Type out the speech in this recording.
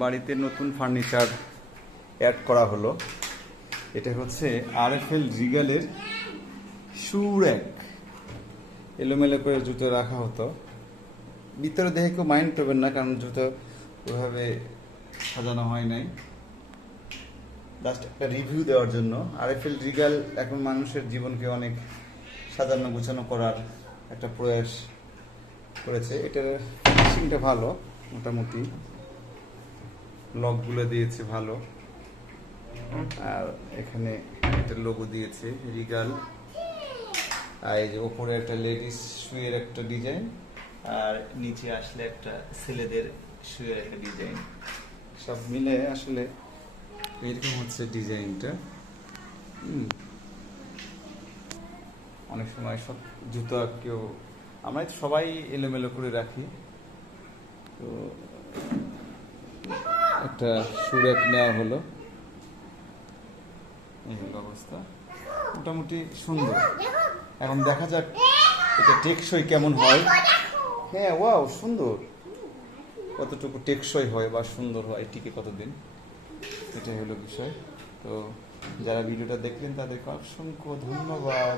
বাড়িতে নতুন furniture add করা হলো। এটা হচ্ছে আরএফএল রিগালের শু র্যাক। এলোমেলো করে জুতো রাখা হতো, ভিতরে দেখে কেউ মাইন্ড করবেন না, কারণ জুতো ওইভাবে সাজানো হয় নাই। জাস্ট একটা রিভিউ দেওয়ার জন্য। আরএফএল রিগাল এখন মানুষের জীবনকে অনেক সাজানো গুছানো করার একটা প্রয়াস করেছে। এটার ফিনিশিংটা ভালো, মোটামুটি লকগুলো দিয়েছে ভালো, আর এখানে একটা লোগো দিয়েছে রিগাল। আর এই যে ওপরে একটা লেডিস শুয়ের একটা ডিজাইন, আর নিচে আসলে একটা ছেলেদের শুয়ের একটা ডিজাইন। সব মিলে আসলে এরকম হচ্ছে ডিজাইনটা। অনেক সময় সব জুতো কেউ, আমরা তো সবাই এলোমেলো করে রাখি, তো একটা শু র্যাক নেওয়া হলো। এই হলো অবস্থা, মোটামুটি সুন্দর। এখন দেখা যাক এটা টেকসই কেমন হয়। হ্যাঁ, ওয়াও, সুন্দর। কতটুকু টেকসই হয় বা সুন্দর হয়, টিকে কতদিন, এটাই হলো বিষয়। তো যারা ভিডিওটা দেখলেন তাদেরকে অসংখ্য ধন্যবাদ।